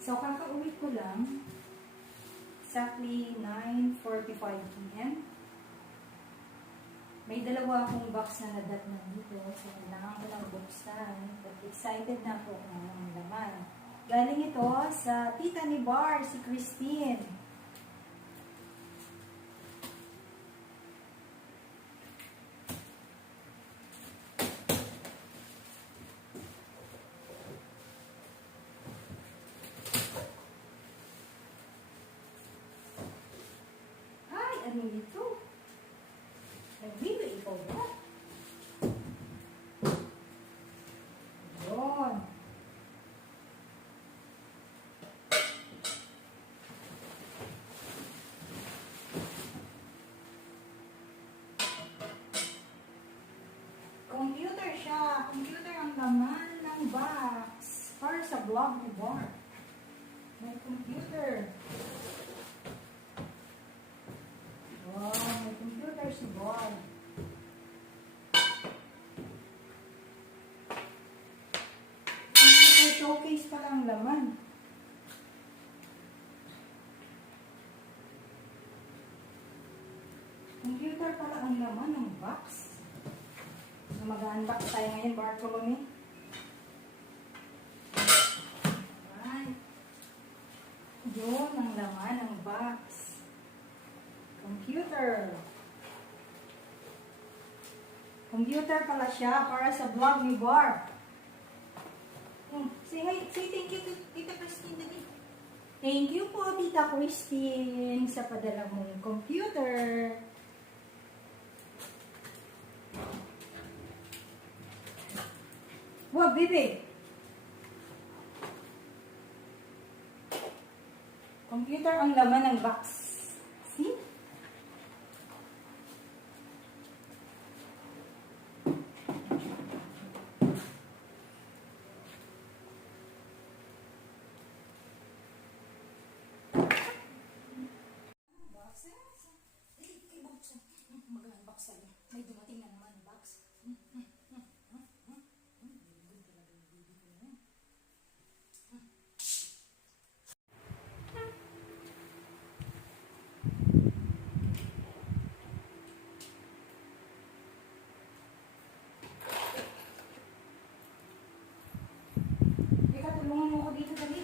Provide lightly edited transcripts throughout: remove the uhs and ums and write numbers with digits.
So, kakauwi ko lang. Exactly 9:45 p.m. May dalawa akong box na nadatnan dito. So, kailangan ko lang buksan. But excited na po kung anong laman. Galing ito sa tita ni Bar, si Christine. Ay, ano ito? Nag-video ikaw ba? Yun. Computer siya. Computer ang laman ng box. Para sa vlog ni Bar. May computer. Wow, may computer si Bar. Computer showcase pa lang laman. Computer pala ang laman ng box. So, mag-unbox tayo ngayon, Bartolome. Right. Yun ang laman ng box. Computer. Computer pala siya para sa vlog ni Bar. Say thank you to Tita Christine dali. Thank you po, Tita Christine, sa padala mong computer. Wow, baby. Computer ang laman ng box. See? Mag-unbox tayo. May dumating na naman ang box. Ika, tulungan mo ako dito dali.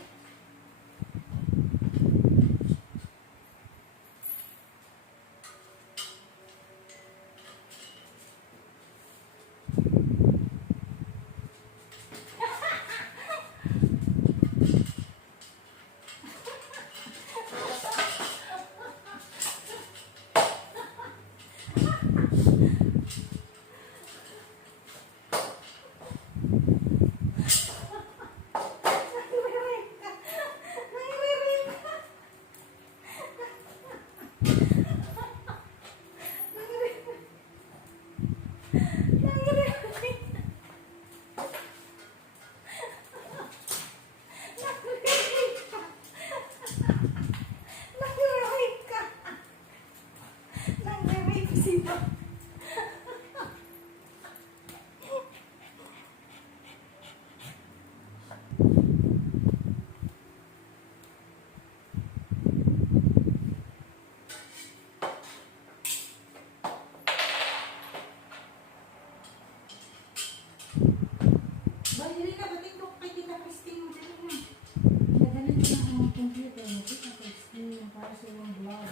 Para sa iyong vlog.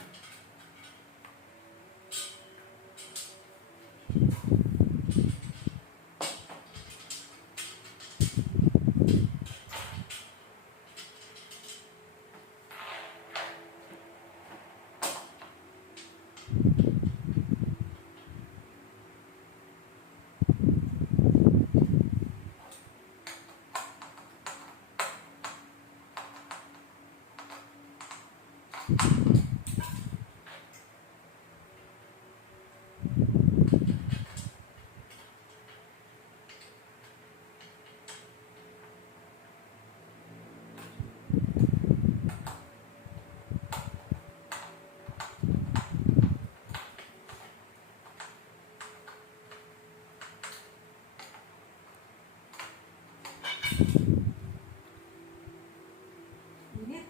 Init.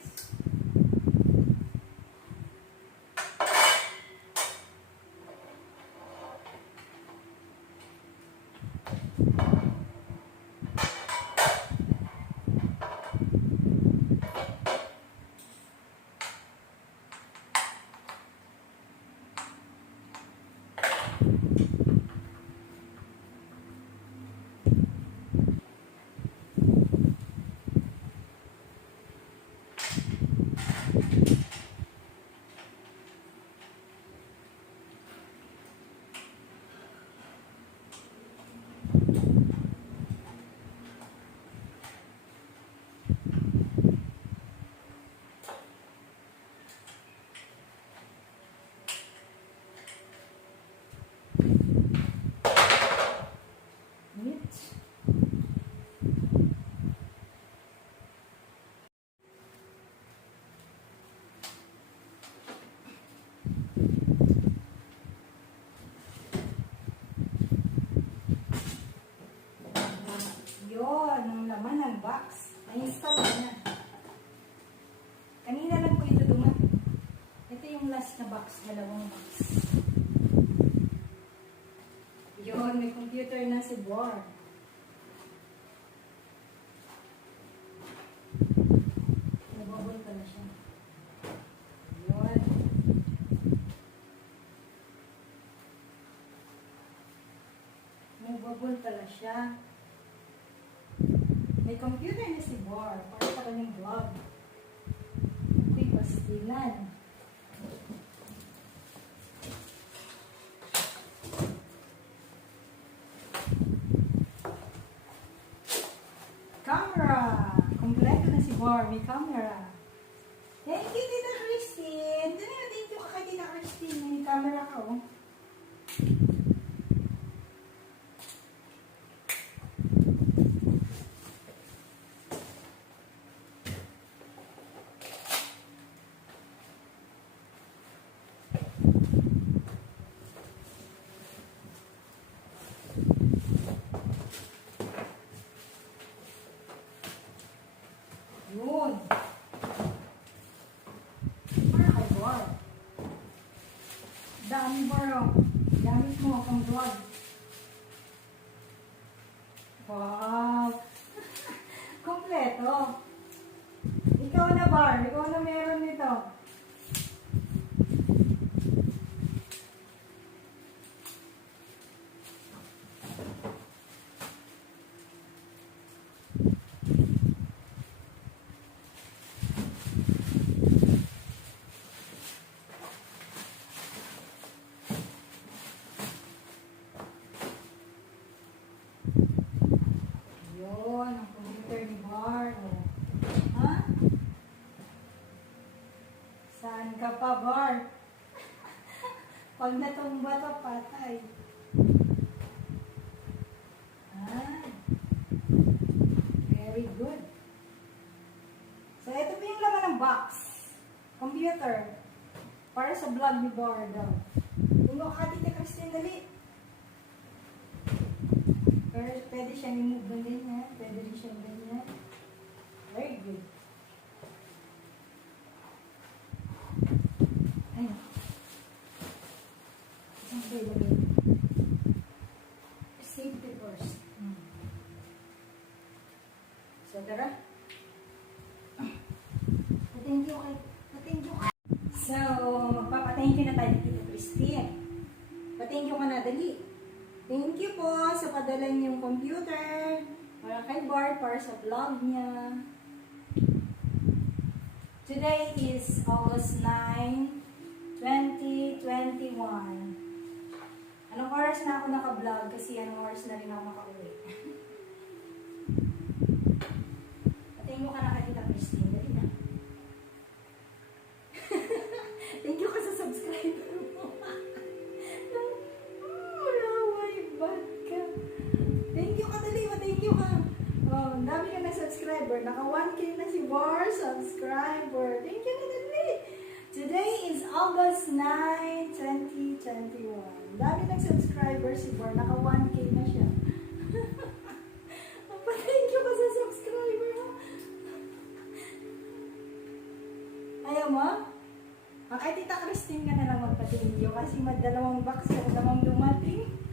Yun, ang laman ng box. Na-install na. Kanina lang po ito dumating. Ito yung last na box, dalawang box. Yun, may computer na si Bor. Nababol pa na siya. Yun. Nababol pala siya. May computer na si Bor para sa kanyang vlog. Ako'y pastilan. Camera! Kompleto na si Bor. May camera. Thank you, Tita Christine. Thank you kay Tita Christine. May camera ka, oh. Yun. Para kay Bor. Dami Bor. Gamit mo akong vlog. Wow. Kompleto. Ikaw na Bor. Ikaw na meron nito. Yun, ang computer ni Bor. Ha? Saan ka pa, Bor? Pag natumba to, patay. Ah, very good. So, ito po yung laman ng box. Computer. Para sa vlog ni Bor daw. Tingnan ka, Tita Christine, dali. Pero pwede siyang i-move na ganyan. Pwede rin siyang ganyan. Very good. Ayun. Isang ilagay. Safety first. So, tara. Thank you kay... Thank you kay... So, magpapa-thank you na tayo dito, Christine. Pa-thank you ka na, dali. Thank you po sa padala niyong computer para kay Bor, para sa vlog niya. Today is August 9, 2021. Anong oras na ako naka-vlog? Kasi anong oras na rin ako makauwi. Thank you ka na kay Tita Christine. Dali na. Thank you ka sa subscriber mo. Thank you ka, dali. Thank you ka. Oh, dami ka na subscriber. Naka 1K na si Bor subscriber. Thank you na, dali. Today is August 9, 2021. Dami ng subscriber si Bor. Naka 1K na siya. Thank you ka sa subscriber. Ayaw mo? Kay Tita Christine ka na lang magpa-thank you kasi madalawang box ka namang dumating.